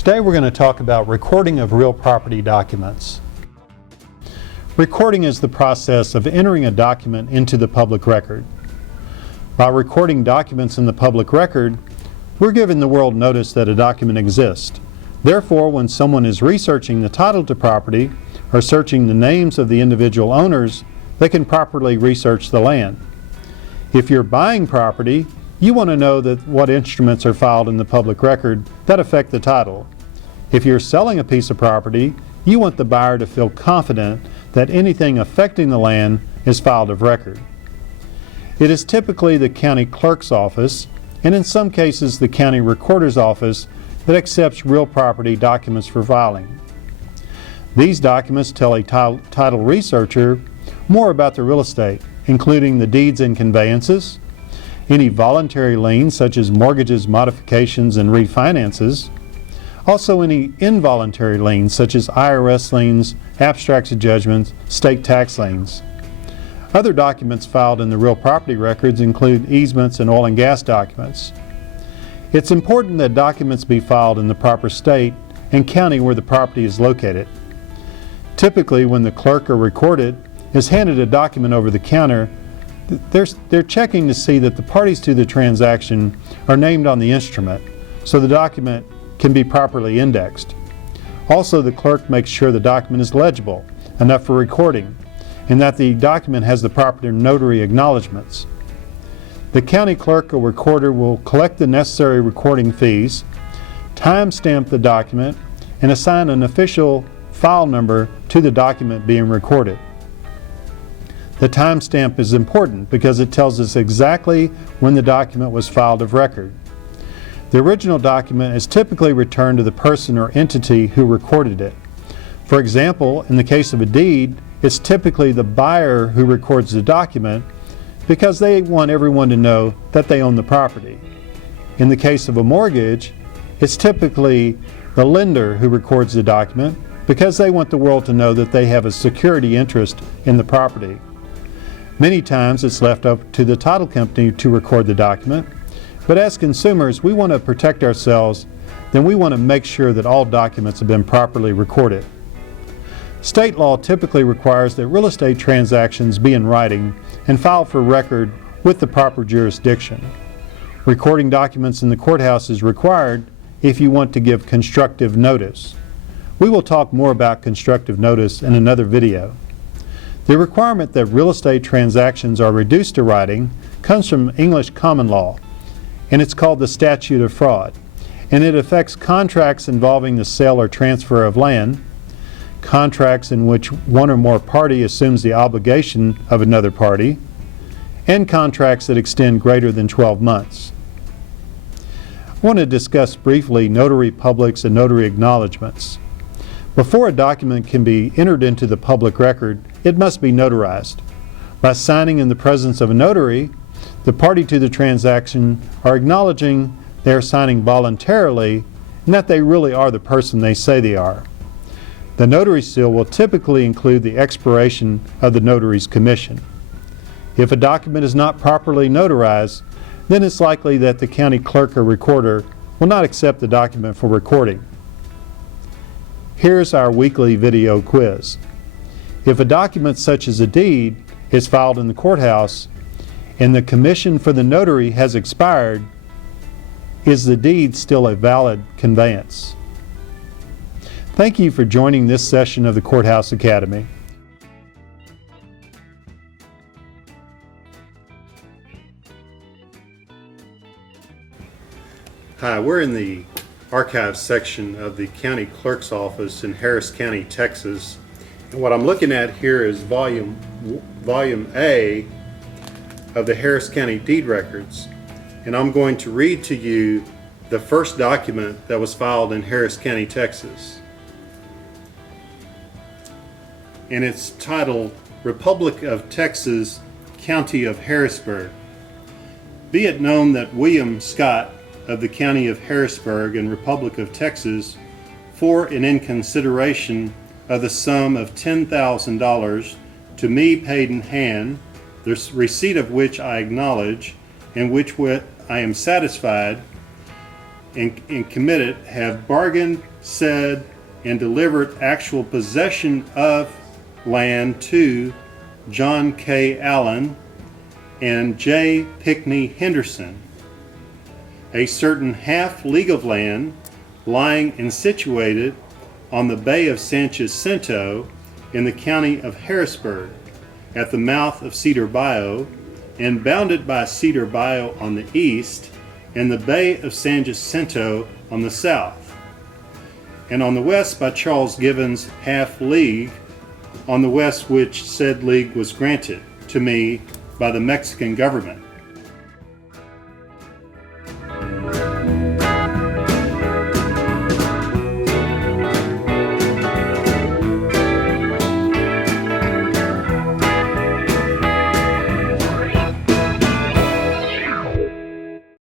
Today we're going to talk about recording of real property documents. Recording is the process of entering a document into the public record. By recording documents in the public record, we're giving the world notice that a document exists. Therefore, when someone is researching the title to property or searching the names of the individual owners, they can properly research the land. If you're buying property, you want to know that what instruments are filed in the public record that affect the title. If you're selling a piece of property, you want the buyer to feel confident that anything affecting the land is filed of record. It is typically the county clerk's office, and in some cases the county recorder's office, that accepts real property documents for filing. These documents tell a title researcher more about the real estate, including the deeds and conveyances, any voluntary liens such as mortgages, modifications, and refinances, also any involuntary liens such as IRS liens, abstracts of judgments, state tax liens. Other documents filed in the real property records include easements and oil and gas documents. It's important that documents be filed in the proper state and county where the property is located. Typically, when the clerk or recorder is handed a document over the counter, they're checking to see that the parties to the transaction are named on the instrument, so the document can be properly indexed. Also, the clerk makes sure the document is legible, enough for recording, and that the document has the proper notary acknowledgements. The county clerk or recorder will collect the necessary recording fees, timestamp the document, and assign an official file number to the document being recorded. The timestamp is important because it tells us exactly when the document was filed of record. The original document is typically returned to the person or entity who recorded it. For example, in the case of a deed, it's typically the buyer who records the document because they want everyone to know that they own the property. In the case of a mortgage, it's typically the lender who records the document because they want the world to know that they have a security interest in the property. Many times it's left up to the title company to record the document, but as consumers, we want to protect ourselves, then we want to make sure that all documents have been properly recorded. State law typically requires that real estate transactions be in writing and filed for record with the proper jurisdiction. Recording documents in the courthouse is required if you want to give constructive notice. We will talk more about constructive notice in another video. The requirement that real estate transactions are reduced to writing comes from English common law, and it's called the statute of fraud, and it affects contracts involving the sale or transfer of land, contracts in which one or more party assumes the obligation of another party, and contracts that extend greater than 12 months. I want to discuss briefly notary publics and notary acknowledgements. Before a document can be entered into the public record, it must be notarized. By signing in the presence of a notary, the party to the transaction are acknowledging they are signing voluntarily and that they really are the person they say they are. The notary seal will typically include the expiration of the notary's commission. If a document is not properly notarized, then it's likely that the county clerk or recorder will not accept the document for recording. Here's our weekly video quiz. If a document such as a deed is filed in the courthouse and the commission for the notary has expired, is the deed still a valid conveyance? Thank you for joining this session of the Courthouse Academy. Hi, we're in the archives section of the county clerk's office in Harris County, Texas. And what I'm looking at here is volume A of the Harris County deed records. And I'm going to read to you the first document that was filed in Harris County, Texas. And it's titled Republic of Texas, County of Harrisburg. Be it known that William Scott of the County of Harrisburg and Republic of Texas, for and in consideration of the sum of $10,000 to me paid in hand, the receipt of which I acknowledge, and which I am satisfied and committed have bargained, said, and delivered actual possession of land to John K. Allen and J. Pickney Henderson, a certain half league of land lying and situated on the Bay of San Jacinto in the county of Harrisburg at the mouth of Cedar Bayou, and bounded by Cedar Bayou on the east and the Bay of San Jacinto on the south, and on the west by Charles Gibbons' half league, on the west which said league was granted to me by the Mexican government.